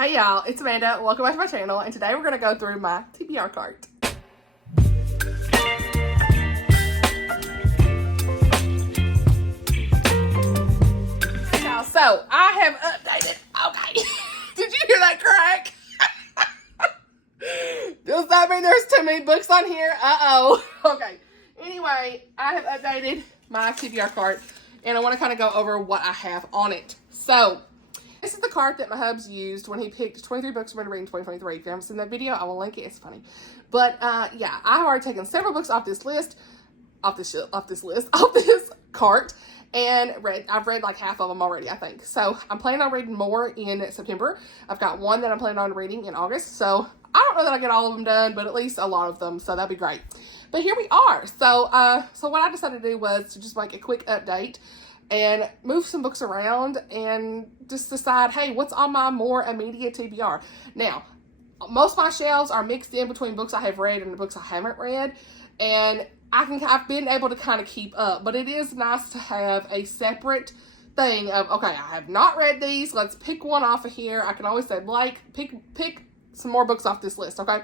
Hey y'all, it's Amanda. Welcome back to my channel, and today we're going to go through my TBR cart. Hey y'all, so I have updated. Okay, did you hear that crack? Does that mean there's too many books on here? Uh-oh. Okay, anyway, I have updated my TBR cart, and I want to kind of go over what I have on it. So, this is the cart that my hubs used when he picked 23 books for me to read in 2023. If you haven't seen that video, I will link it. It's funny. But, yeah, I have already taken several books off this cart, and I've read like half of them already, I think. So, I'm planning on reading more in September. I've got one that I'm planning on reading in August. So, I don't know that I get all of them done, but at least a lot of them. So, that'd be great. But here we are. So, so what I decided to do was to just make a quick update and move some books around and just decide, hey, what's on my more immediate TBR? Now, most of my shelves are mixed in between books I have read and the books I haven't read, and I've been able to kind of keep up, but it is nice to have a separate thing of, okay, I have not read these, let's pick one off of here. I can always say, Blake, pick some more books off this list, okay?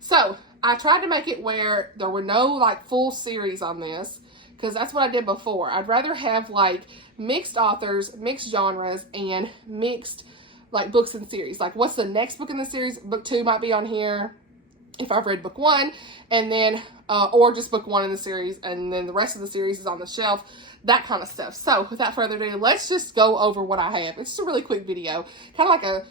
So, I tried to make it where there were no, like, full series on this, because that's what I did before. I'd rather have, like, mixed authors, mixed genres, and mixed, like, books in series. Like, what's the next book in the series? Book 2 might be on here if I've read book 1, and then, or just book 1 in the series, and then the rest of the series is on the shelf, that kind of stuff. So, without further ado, let's just go over what I have. It's just a really quick video, kind of like a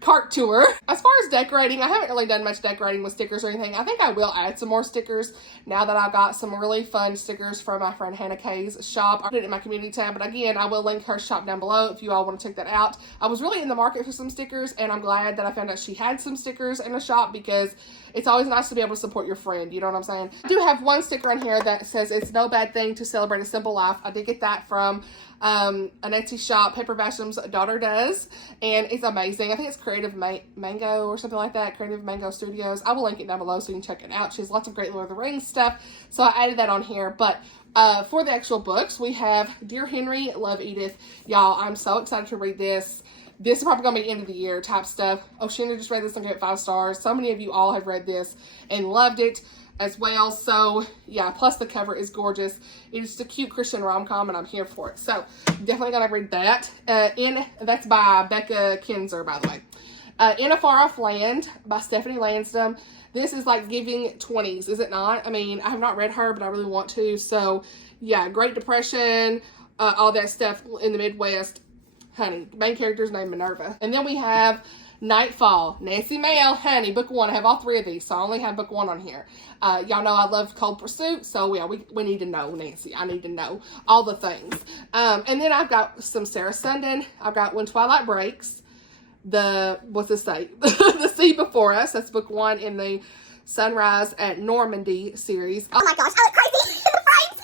cart tour. As far as decorating, I haven't really done much decorating with stickers or anything. I think I will add some more stickers now that I've got some really fun stickers from my friend Hannah Kay's shop. I put it in my community tab, but again, I will link her shop down below if you all want to check that out. I was really in the market for some stickers, and I'm glad that I found out she had some stickers in the shop, because it's always nice to be able to support your friend, you know what I'm saying? I do have one sticker in here that says, "It's no bad thing to celebrate a simple life." I did get that from an Etsy shop, Paper Basham's daughter does, and it's amazing. I think it's Creative Mango or something like that, Creative Mango Studios. I will link it down below so you can check it out. She has lots of great Lord of the Rings stuff, so I added that on here. But for the actual books, we have Dear Henry, Love Edith. Y'all, I'm so excited to read this. This is probably going to be end of the year type stuff. Oceana just read this and gave it 5 stars. So many of you all have read this and loved it as well. So, yeah, plus the cover is gorgeous. It's a cute Christian rom-com, and I'm here for it. So, definitely going to read that. That's by Becca Kinzer, by the way. In a Far Off Land by Stephanie Lansdom. This is like giving 20s, is it not? I mean, I have not read her, but I really want to. So, yeah, Great Depression, all that stuff in the Midwest. Honey, main character's named Minerva. And then we have Nightfall, Nancy Mayo, honey, book 1. I have all 3 of these, so I only have book 1 on here. Y'all know I love Cold Pursuit, so yeah, we need to know, Nancy. I need to know all the things. And then I've got some Sarah Sundin. I've got When Twilight Breaks, what's this say? The Sea Before Us. That's book 1 in the Sunrise at Normandy series. Oh my gosh, I look crazy in the frames.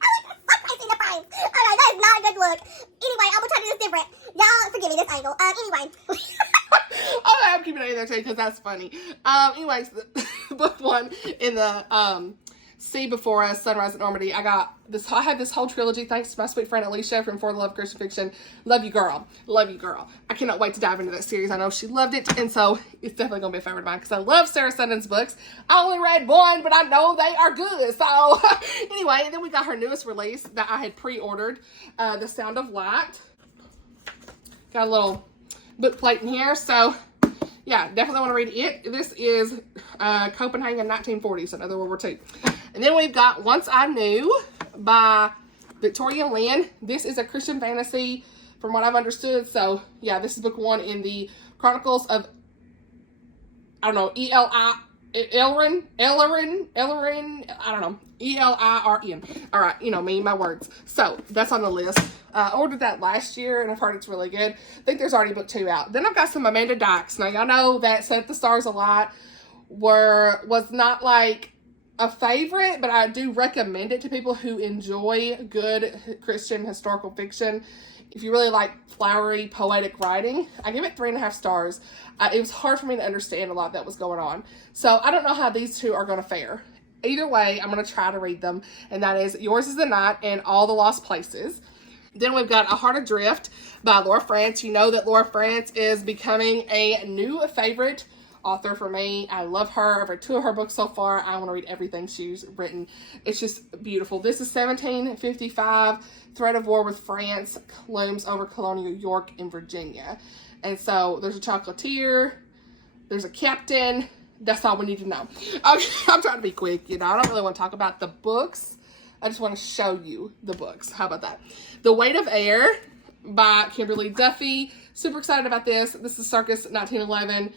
I look so crazy in the frames. Okay, that is not a good look. Anyway, I will try to do this different. Y'all, forgive me this angle. Anyway. Okay, I'm keeping it in there too because that's funny. Anyways, book 1 in the Sea Before Us, Sunrise at Normandy. I had this whole trilogy thanks to my sweet friend Alicia from For the Love of Christian Fiction. Love you, girl. Love you, girl. I cannot wait to dive into that series. I know she loved it, and so it's definitely going to be a favorite of mine because I love Sarah Sundin's books. I only read 1, but I know they are good. So, anyway, and then we got her newest release that I had pre-ordered, The Sound of Light. Got a little book plate in here, so yeah, definitely want to read it. This is Copenhagen 1940, so another World War II. And then we've got Once I Knew by Victoria Lynn. This is a Christian fantasy from what I've understood. So yeah, this is book 1 in the Chronicles of, I don't know, Elrin, I don't know, Elirin. All right, you know me, my words. So that's on the list. I ordered that last year, and I've heard it's really good. I think there's already book 2 out. Then I've got some Amanda Dykes. Now, y'all know that Set the Stars Alight was not like a favorite, but I do recommend it to people who enjoy good Christian historical fiction. If you really like flowery, poetic writing, I give it 3.5 stars. It was hard for me to understand a lot that was going on. So I don't know how these 2 are going to fare. Either way, I'm going to try to read them, and that is Yours is the Night and All the Lost Places. Then we've got A Heart Adrift by Laura France. You know that Laura France is becoming a new favorite author for me. I love her. I've read 2 of her books so far. I want to read everything she's written. It's just beautiful. This is 1755. Threat of war with France looms over colonial York and Virginia. And so there's a chocolatier. There's a captain. That's all we need to know. I'm trying to be quick. You know, I don't really want to talk about the books. I just want to show you the books. How about that? The Weight of Air by Kimberly Duffy. Super excited about this. This is Circus 1911.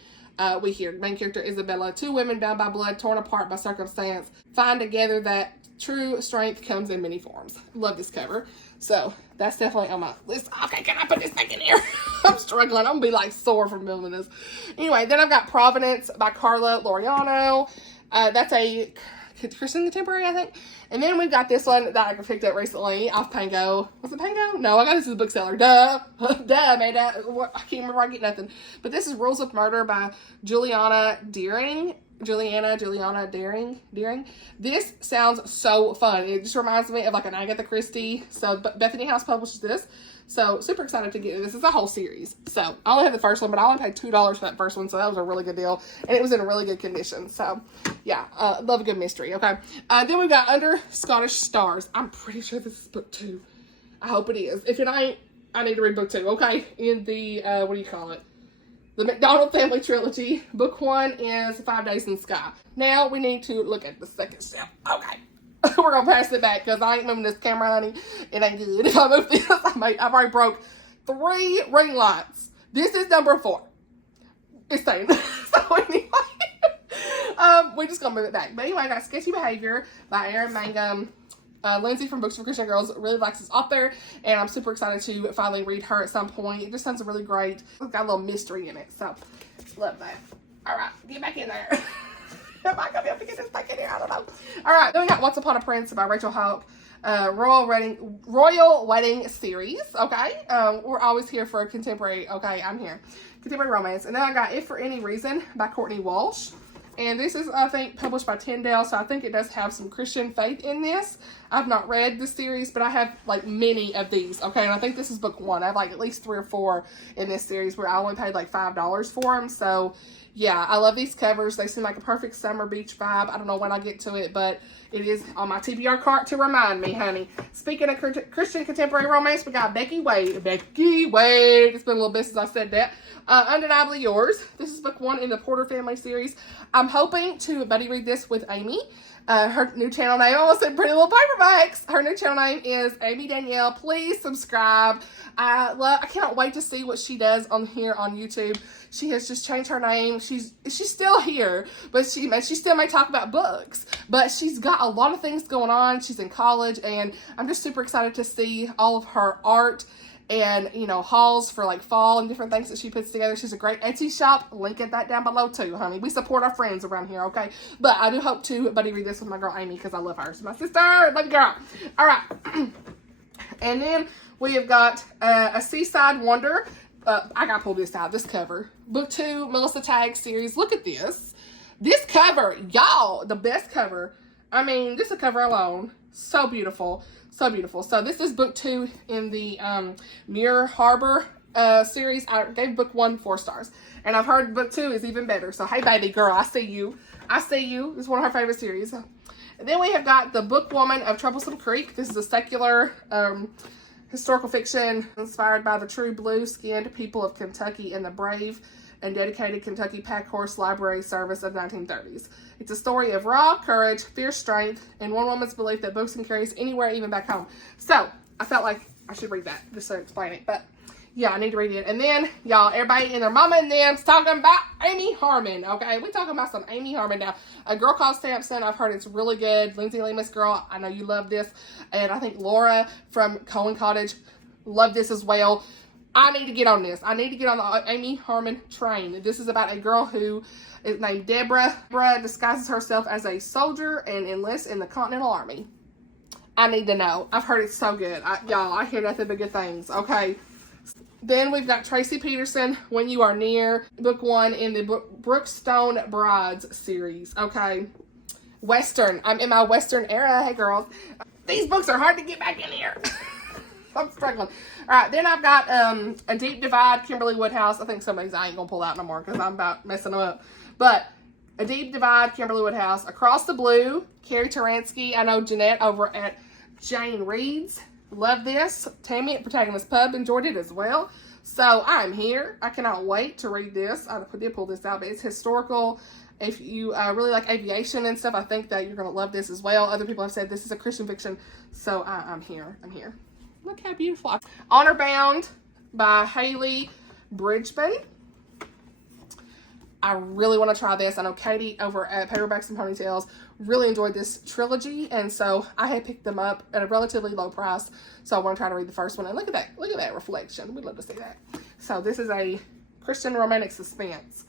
We hear main character Isabella. 2 women bound by blood, torn apart by circumstance, find together that true strength comes in many forms. Love this cover. So that's definitely on my list. Okay, can I put this back in here? I'm struggling. I'm gonna be like sore from filming this. Anyway, then I've got Providence by Carla Laureano. That's a Christian contemporary, I think. And then we've got this one that I picked up recently off Pango. Was it Pango? No, I got this at the bookseller. Duh, made that. I can't remember. I get nothing. But this is Rules of Murder by Juliana Deering. Juliana Deering. This sounds so fun. It just reminds me of like an Agatha Christie. So Bethany House publishes this. So super excited to get this. It's a whole series. So I only have the first one, but I only paid $2 for that first one. So that was a really good deal. And it was in a really good condition. So yeah, love a good mystery. Okay. Then we got Under Scottish Stars. I'm pretty sure this is book 2. I hope it is. If it ain't, I need to read book 2. Okay. In the, what do you call it? The McDonald Family Trilogy. Book 1 is 5 Days in the Sky. Now we need to look at the second shelf. Okay. We're going to pass it back because I ain't moving this camera, honey. It ain't good. If I move this, I've already broke 3 ring lights. This is number 4. It's staying. So anyway, we're just going to move it back. But anyway, I got Sketchy Behavior by Erin Mangum. Lindsay from Books for Christian Girls really likes this author, and I'm super excited to finally read her at some point. It just sounds really great. It's got a little mystery in it, so love that. All right, get back in there. Am I gonna be able to get this back in here? I don't know. All right, then we got Once Upon a Prince by Rachel Hauck. Royal Wedding series. Okay, we're always here for a contemporary. Okay, I'm here. Contemporary romance, and then I got If for Any Reason by Courtney Walsh. And this is, I think, published by Tyndale, so I think it does have some Christian faith in this. I've not read this series, but I have, like, many of these, okay? And I think this is book 1. I have, like, at least 3 or 4 in this series where I only paid, like, $5 for them. So, yeah, I love these covers. They seem like a perfect summer beach vibe. I don't know when I get to it, but it is on my TBR cart to remind me, honey. Speaking of Christian contemporary romance, we got Becky Wade. Becky Wade. It's been a little bit since I said that. Undeniably Yours. This is book 1 in the Porter family series. I'm hoping to buddy read this with Amy. Her new channel name, I almost said Pretty Little Paperbacks. Her new channel name is Amy Danielle. Please subscribe. I cannot wait to see what she does on here on YouTube. She has just changed her name. She's still here, but she still may talk about books. But she's got a lot of things going on. She's in college, and I'm just super excited to see all of her art and, you know, hauls for like fall and different things that she puts together. She's a great Etsy shop. Link at that down below too, honey. We support our friends around here, okay? But I do hope to buddy read this with my girl Amy because I love her. She's my sister. Love you, girl. All right. And then we have got A Seaside Wonder. I gotta pull this out. This cover. Book 2, Melissa Tagg series. Look at this. This cover, y'all, the best cover. I mean, just the cover alone. So beautiful. So beautiful. So this is book 2 in the Muir Harbor series. I gave book 1 4 stars. And I've heard book 2 is even better. So, hey, baby girl, I see you. I see you. It's one of her favorite series. And then we have got The Book Woman of Troublesome Creek. This is a secular historical fiction inspired by the true blue-skinned people of Kentucky and the brave and dedicated Kentucky Pack Horse Library Service of 1930s. It's a story of raw courage, fierce strength, and one woman's belief that books can carry us anywhere, even back home. So, I felt like I should read that, just to explain it. But, yeah, I need to read it. And then, y'all, everybody and their mama and them's talking about Amy Harmon, okay? We're talking about some Amy Harmon now. A Girl Called Samson, I've heard it's really good. Lindsay Lemus Girl, I know you love this. And I think Laura from Cohen Cottage loved this as well. I need to get on this. I need to get on the Amy Harmon train. This is about a girl who is named Deborah. Deborah disguises herself as a soldier and enlists in the Continental Army. I need to know. I've heard it's so good. Y'all, I hear nothing but good things. Okay. Then we've got Tracy Peterson, When You Are Near, book 1 in the Brookstone Brides series. Okay. Western. I'm in my Western era. Hey, girls. These books are hard to get back in here. I'm struggling. All right, then I've got A Deep Divide, Kimberly Woodhouse. I think some of these I ain't going to pull out no more because I'm about messing them up. But A Deep Divide, Kimberly Woodhouse. Across the Blue, Carrie Taransky. I know Jeanette over at Jane Reads. Love this. Tammy at Protagonist Pub enjoyed it as well. So I'm here. I cannot wait to read this. I did pull this out, but it's historical. If you really like aviation and stuff, I think that you're going to love this as well. Other people have said this is a Christian fiction, so I'm here. I'm here. Look how beautiful. Honor Bound by Haley Bridgman. I really want to try this. I know Katie over at Paperbacks and Ponytails really enjoyed this trilogy, and so I had picked them up at a relatively low price, so I want to try to read the first one. And look at that reflection. We'd love to see that. So this is a Christian romantic suspense.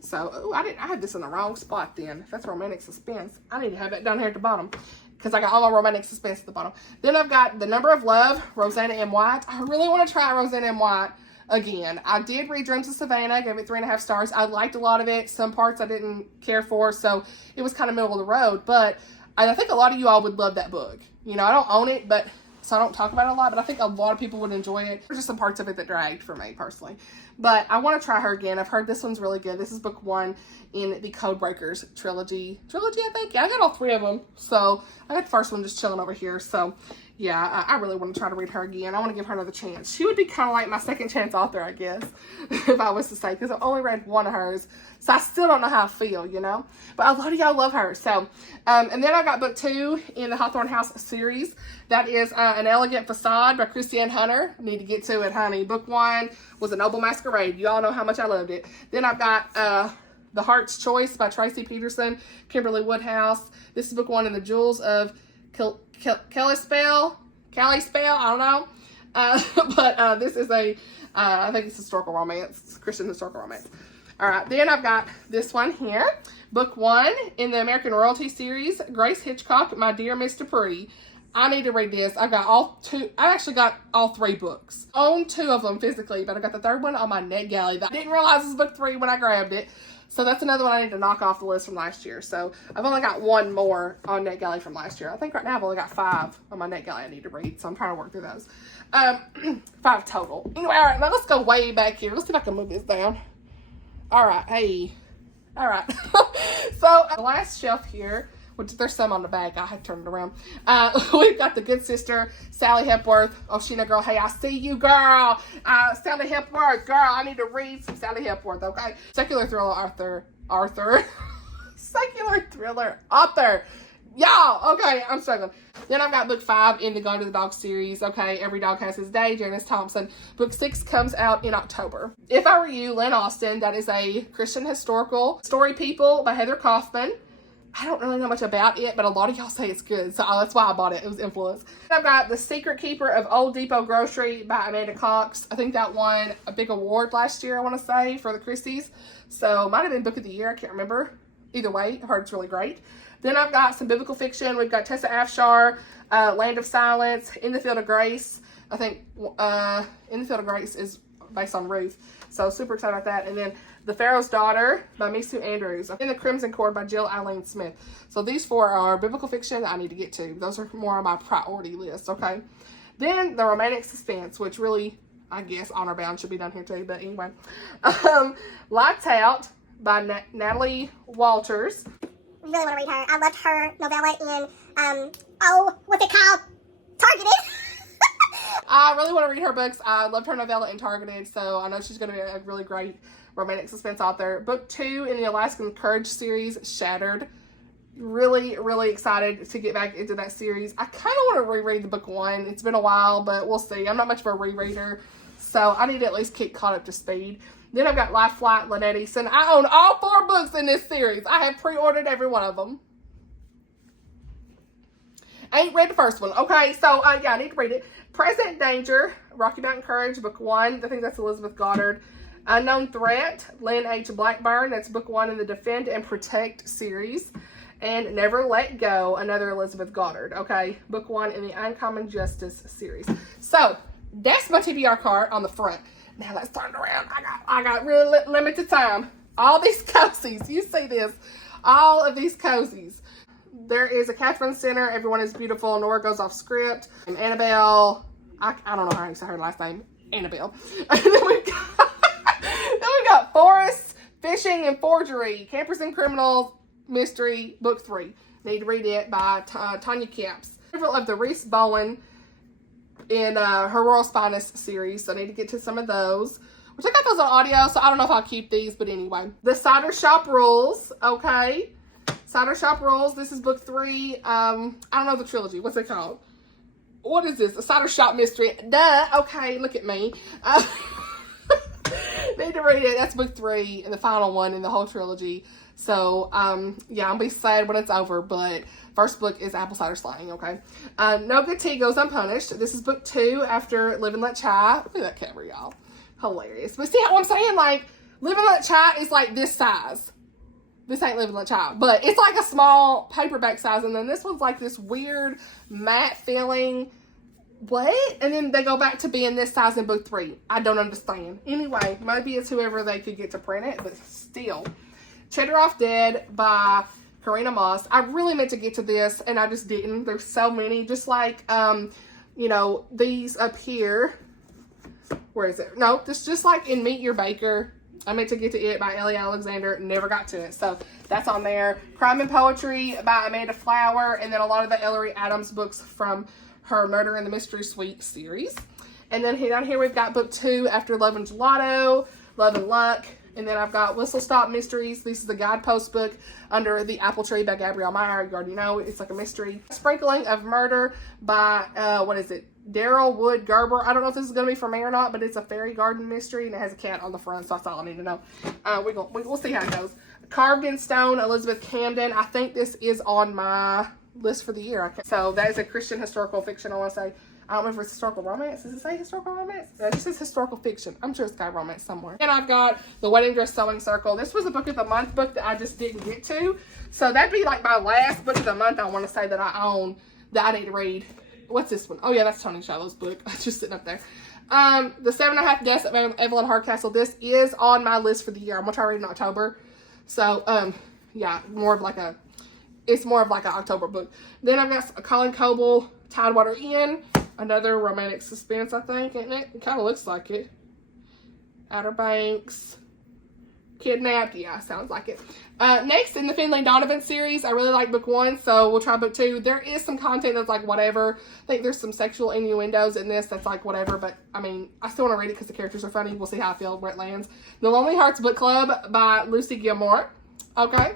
So, ooh, I had this in the wrong spot then. If that's romantic suspense, I need to have that down here at the bottom because I got all my romantic suspense at the bottom. Then I've got The Number of Love, Rosanna M. White. I really want to try Rosanna M. White again. I did read Dreams of Savannah, gave it 3.5 stars. I liked a lot of it. Some parts I didn't care for, so it was kind of middle of the road. But I think a lot of you all would love that book. You know, I don't own it, but so I don't talk about it a lot, but I think a lot of people would enjoy it. There's just some parts of it that dragged for me personally. But I want to try her again. I've heard this one's really good. This is book 1 in the Codebreakers trilogy. I think. Yeah, I got all 3 of them. So I got the first one just chilling over here. So yeah, I really want to try to read her again. I want to give her another chance. She would be kind of like my second chance author, I guess, if I was to say, because I've only read one of hers. So I still don't know how I feel, you know. But a lot of y'all love her. So, and then I got book 2 in the Hawthorne House series. That is An Elegant Facade by Christiane Hunter. I need to get to it, honey. Book 1 was A Noble Masquerade. You all know how much I loved it. Then I've got The Heart's Choice by Tracy Peterson, Kimberly Woodhouse. This is book 1 in the Jewels of Kalispell, I don't know. But this is I think it's historical romance, Christian historical romance. All right, then I've got this one here. Book 1 in the American Royalty series, Grace Hitchcock, My Dear Miss Dupree. I need to read this. I actually got all 3 books. Own 2 of them physically, but I got the 3rd one on my NetGalley. I didn't realize it was book 3 when I grabbed it. So that's another one I need to knock off the list from last year. So I've only got 1 more on NetGalley from last year. I think right now I've only got 5 on my NetGalley I need to read. So I'm trying to work through those. 5 total. Anyway, all right, now let's go way back here. Let's see if I can move this down. All right, hey. All right. So the last shelf here, which there's some on the back. I had to turn it around. We've got The Good Sister, Sally Hepworth. Oh, Sheena girl. Hey, I see you, girl. Sally Hepworth, girl. I need to read some Sally Hepworth, okay? Secular thriller author. Secular thriller author. Y'all, okay, I'm struggling. Then I've got book 5 in the Gone to the Dog series. Okay, Every Dog Has His Day, Janice Thompson. Book 6 comes out in October. If I Were You, Lynn Austin. That is a Christian historical story, People by Heather Kaufman. I don't really know much about it, but a lot of y'all say it's good, so that's why I bought it. It was influence. I've got The Secret Keeper of Old Depot Grocery by Amanda Cox. I think that won a big award last year, I want to say, for the Christies. So, might have been Book of the Year. I can't remember. Either way, I heard it's really great. Then I've got some biblical fiction. We've got Tessa Afshar, Land of Silence, In the Field of Grace. I think In the Field of Grace is based on Ruth. So, super excited about that. And then The Pharaoh's Daughter by Misu Andrews. In the Crimson Cord by Jill Eileen Smith. So these 4 are biblical fiction that I need to get to. Those are more on my priority list, okay? Then the romantic suspense, which really, I guess, Honor Bound should be done here too, but anyway. Lights Out by Natalie Walters. Really want to read her. I loved her novella in, what's it called? Targeted. I really want to read her books. I loved her novella in Targeted, so I know she's going to be a really great romantic suspense author. Book 2 in the Alaskan Courage series, Shattered. Really, really excited to get back into that series. I kind of want to reread the book 1. It's been a while, but we'll see. I'm not much of a rereader, so I need to at least get caught up to speed. Then I've got Life Flight, Lynette Easton. I own all 4 books in this series. I have pre-ordered every one of them. I ain't read the first one. Okay, so yeah, I need to read it. Present Danger, Rocky Mountain Courage, book 1. I think that's Elizabeth Goddard. Unknown Threat, Lynn H. Blackburn. That's book 1 in the Defend and Protect series. And Never Let Go, another Elizabeth Goddard. Okay, book 1 in the Uncommon Justice series. So that's my TBR cart on the front. Now let's turn it around. I got really limited time. All these cozies, you see this? All of these cozies. There is a Catherine Center, Everyone is Beautiful, Nora Goes Off Script, and Annabelle, I don't know how you say her last name, Annabelle. And then we've got Forests, Fishing, and Forgery, Campers and Criminals, Mystery, Book 3. Need to read it by Tanya Camps. Several of the Reese Bowen in her Royal Spinus series, so I need to get to some of those. Which I got those on audio, so I don't know if I'll keep these, but anyway. The Cider Shop Rules, okay. Cider Shop Rules, this is book 3. I don't know the trilogy. What's it called? What is this? The Cider Shop Mystery. Duh. Okay, look at me. Need to read it. That's book 3 and the final one in the whole trilogy. So, yeah, I'll be sad when it's over, but first book is Apple Cider Slang, okay? No Good Tea Goes Unpunished. This is book 2 after Live and Let Chai. Look at that camera, y'all. Hilarious. But see how I'm saying? Like, Live and Let Chai is like this size. This ain't Live and Let Chai, but it's like a small paperback size, and then this one's like this weird matte feeling. What? And then they go back to being this size in book 3. I don't understand. Anyway, maybe it's whoever they could get to print it, but still. Cheddar Off Dead by Karina Moss. I really meant to get to this, and I just didn't. There's so many. Just like, you know, these up here. Where is it? No, this just like in Meet Your Baker. I meant to get to it by Ellie Alexander. Never got to it. So that's on there. Crime and Poetry by Amanda Flower. And then a lot of the Ellery Adams books from her Murder in the Mystery Suite series. And then down here we've got book 2 after Love and Gelato, Love and Luck. And then I've got Whistle Stop Mysteries. This is the guidepost book under the Apple Tree by Gabrielle Meyer. You already know it's like a mystery. Sprinkling of Murder by, what is it? Daryl Wood Gerber. I don't know if this is going to be for me or not, but it's a fairy garden mystery, and it has a cat on the front, so that's all I need to know. We'll see how it goes. Carved in Stone, Elizabeth Camden. I think this is on my list for the year. So that is a Christian historical fiction, I want to say. I don't know if it's historical romance. Does it say historical romance? It just says historical fiction. I'm sure it's got romance somewhere. And I've got The Wedding Dress Sewing Circle. This was a book of the month book that I just didn't get to. So that'd be like my last book of the month I want to say that I own that I need to read. What's this one? Oh yeah, that's Tony Shallow's book. Just sitting up there. The 7.5 Deaths of Evelyn Hardcastle. This is on my list for the year. I'm gonna try to read in October. So yeah, it's more of like an October book. Then I've got Colin Coble, Tidewater Inn, another romantic suspense, I think, isn't it? It kind of looks like it. Outer Banks, Kidnapped, yeah, sounds like it. Next, in the Finley Donovan series, I really like book 1, so we'll try book 2. There is some content that's like whatever. I think there's some sexual innuendos in this that's like whatever, but I mean, I still want to read it because the characters are funny. We'll see how I feel where it lands. The Lonely Hearts Book Club by Lucy Gilmore. Okay.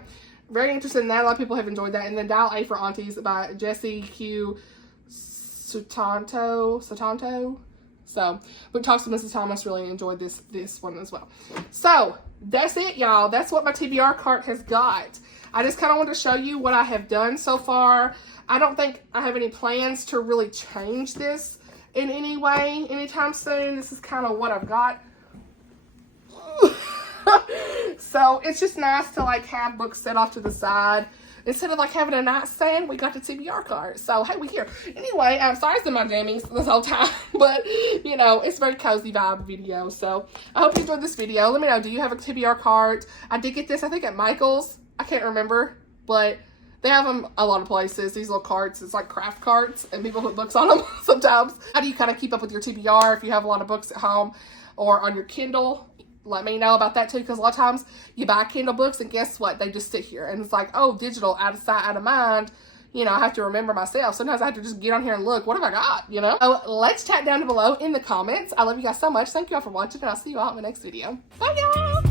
Very interested in that. A lot of people have enjoyed that. And then Dial A for Aunties by Jessie Q. Sutanto. So, Book Talks to Mrs. Thomas. Really enjoyed this one as well. So, that's it, y'all. That's what my TBR cart has got. I just kind of want to show you what I have done so far. I don't think I have any plans to really change this in any way anytime soon. This is kind of what I've got. So, it's just nice to like have books set off to the side. Instead of like having a nightstand, we got the TBR cart. So, hey, we here. Anyway, I'm sorry it's in my jammies this whole time. But, you know, it's a very cozy vibe video. So, I hope you enjoyed this video. Let me know, do you have a TBR cart? I did get this, I think, at Michael's. I can't remember. But they have them a lot of places. These little carts. It's like craft carts. And people put books on them sometimes. How do you kind of keep up with your TBR if you have a lot of books at home or on your Kindle? Let me know about that too, because a lot of times you buy Kindle books and guess what? They just sit here and it's like, oh, digital, out of sight, out of mind. You know, I have to remember myself. Sometimes I have to just get on here and look. What have I got? You know? So let's chat down below in the comments. I love you guys so much. Thank you all for watching, and I'll see you all in the next video. Bye, y'all.